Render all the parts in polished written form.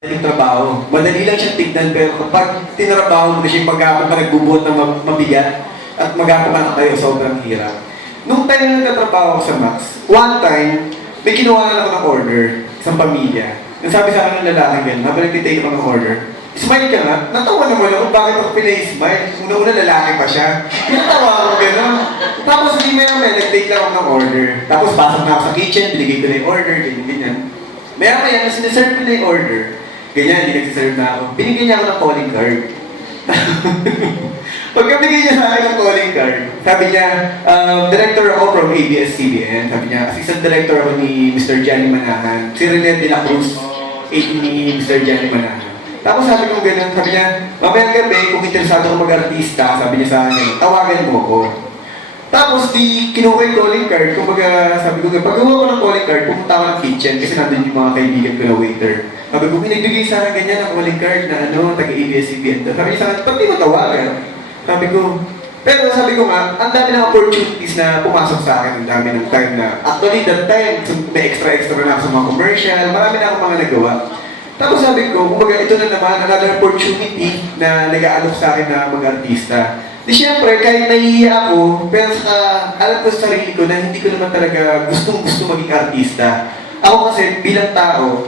Madaling trabaho. Madali lang siyang tignan pero kapag tinrabaho mo na siya, maghapon ka nagbubuhat ng mabigat at maghapon ka na kayo, sobrang hirap. Nung time na nagtatrabaho ako sa Max, one time, may kinuha na ako ng order, isang pamilya. Nang sabi sa akin ng lalaki ganyan, habang nagtitake ako ng order, smile ka nga. Natawa naman ako, bakit ako pinay-smile? Una-una lalaki pa siya. Natawa ako gano'n. Tapos hindi may nag-take lang ako ng order. Tapos pasok na ako sa kitchen, binigay ko na yung order, ganyan. Maya-maya, na sinaserve ko na yung order. Ganyan, hindi nagsiserve na ako. Binigyan niya ako ng calling card. Pagkabigay niya sa akin ng calling card, sabi niya, director ako from ABS-CBN. Sabi niya, assistant director ako ni Mr. Johnny Manahan. Si Rene de la Cruz, ni Mr. Johnny Manahan. Tapos sabi ko ganun, sabi niya, mamayang gabi, kung interesado ko mag-artista, sabi niya sa akin, tawagan mo ko. Tapos di kinuha yung calling card, kumbaga sabi ko, pag-gawa ko ng calling card, pumunta ako ng kitchen kasi nandun yung mga kaibigan ko na waiter. Sabi ko, pinagbigay sa akin ganyan ang calling card na taga-ABS-CBN. Sabi niya sa akin, pag di mo tawagan. Sabi ko, pero sabi ko nga, ang dami ng opportunities na pumasok sa akin, ang dami ng time na, actually that time, may extra na ako sa mga commercial, marami na akong mga nagawa. Tapos sabi ko, kumbaga ito na naman, another opportunity na nag-aalok sa akin na mag-artista. Di syempre, kahit nahihiya ako, pero alam ko sa sarili ko na hindi ko naman talaga gustong-gusto maging artista. Ako kasi bilang tao,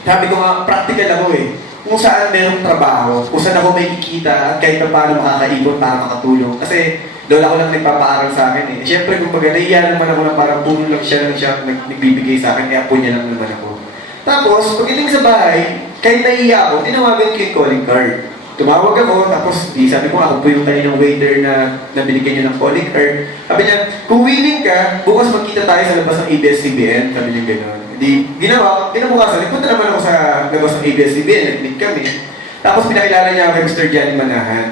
sabi ko nga, practical ako eh. Kung saan merong trabaho, kung saan ako may kikita at kahit na paano makakaipon para makatulong. Kasi lola ko lang nagpapaaral sa akin eh. Siyempre, kumbaga, nahihiya naman ako na parang puno lang siya nagbibigay sa akin, kaya po niya lang naman ako. Tapos, pagdating sa bahay, kahit nahihiya ako, tinawagan ko yung calling card. Tumawag ako, tapos sabi ko, ako po yung kaninang waiter na binigyan niyo ng calling card. Sabi niya, kung willing ka, bukas magkita tayo sa labas ng ABS-CBN. Sabi niya gano'n. Di, ginabukasan, punta naman ako sa labas ng ABS-CBN, nag-meet kami. Tapos pinakilala niya ako kay Mr. Johnny Manahan.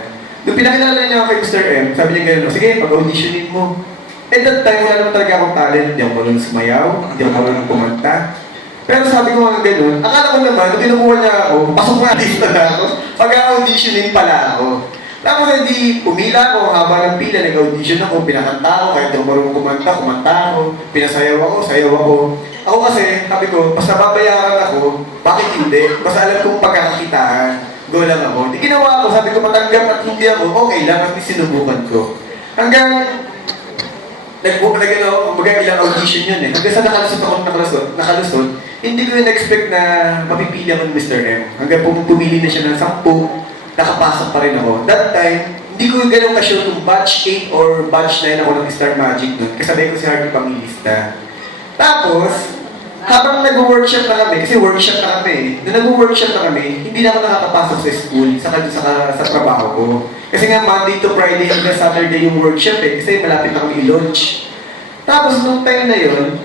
Nung pinakilala niya ako kay Mr. M, sabi niya gano'n, sige, pag-auditionin mo. At that time, wala naman talaga akong talent. Hindi ako marunong sumayaw, hindi ako marunong kumanta. Pero sabi ko nga gano'n, akala ko naman, nung kinukuha niya ako, pasok na lista na ako, pag-auditionin pala ako. Tapos hindi, pumila ako, haba ng pila, nag-audition ako, pinakanta ako, kahit ako marunong kumanta ako, pinasayaw ako, sayaw ako. Ako kasi, sabi ko, basta babayaran ako, bakit hindi? Basta alam kong pagkakakitaan, go lang ako. Hindi ginawa ako, sabi ko matanggap at hindi ako, okay lang, at least sinubukan ko. Hanggang kumbaga ilang audition yun eh. Hanggang sa nakalusot, hindi ko in-expect na mapipili ako ng Mr. M. Hanggang pumili na siya ng 10, nakapasok pa rin ako. That time, hindi ko ganun ka-sure kung batch 8 or batch 9 ako ng Star Magic nun. Kasabay ko si Hardy Pangilista. Tapos, habang nag-workshop na kami, kasi workshop na kami eh. Nung nag-workshop na kami, hindi na ako nakakapasok sa school, sa trabaho ko. Kasi nga Monday to Friday hanggang Saturday yung workshop eh, kasi malapit na kami i-launch. Tapos nung time na yun,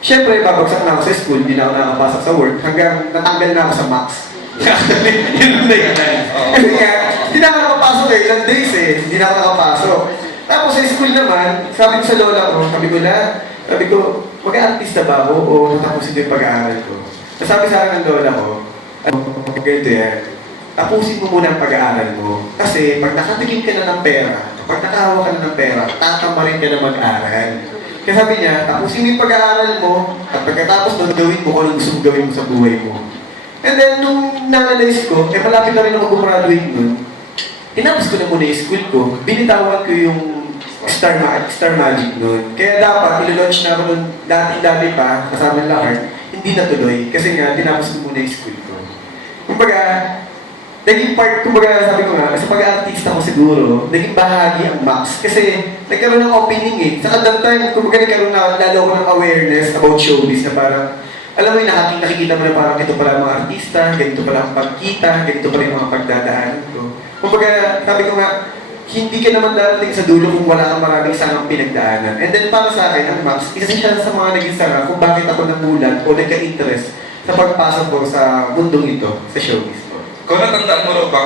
syempre babagsak na ako sa school, hindi na ako nakakapasok sa work, hanggang natanggal na ako sa Max. Yun na yun. Kasi nga, hindi na ako nakapasok eh, ilang days eh, hindi na ako nakapasok. Tapos sa school naman, sabi ko sa lola ko, sabi ko, mag-artista ba ako o tapusin ko yung pag-aaral ko? Sabi sa akin ng lola ko, ganito yan, tapusin mo muna ang pag-aaral mo. Kasi pag nakatikim ka na ng pera, pag nakahawa ka na ng pera, tatamarin ka na mag-aaral. Kaya sabi niya, tapusin mo yung pag-aaral mo, at pagkatapos doon gawin mo kung anong gusto mong gawin mo sa buhay mo. And then, nung na-analyze ko, malapit na rin ako graduate nun, tinapos ko na muna yung school ko, binitawan ko yung Star Magic nun. Kaya dapat, ilo-launch na ako nun dati pa, kasama ng lahat, hindi natuloy. Kasi nga, tinapos ko muna yung school ko. Kumbaga, naging part, kumbaga sabi ko nga, sa pag-artista ko siguro, naging bahagi ang Max. Kasi nagkaroon ng opening eh. Sa that time, kumbaga nagkaroon na lalo ko ng awareness about showbiz na parang, alam mo yung nakikita mo na parang ito pala ang mga artista, ganito pala ang pagkita, ganito pala yung mga pagdadaanan ko. Kumbaga, sabi ko nga, hindi ka naman darating sa dulo kung wala kang maraming sangang pinagdaanan. And then para sa akin, ang Max, isa siya sa mga naging sanga kung bakit ako namulat o nagka-interest sa pagpasok ko sa mundong ito, sa showbiz. Kung natandaan mo raw ba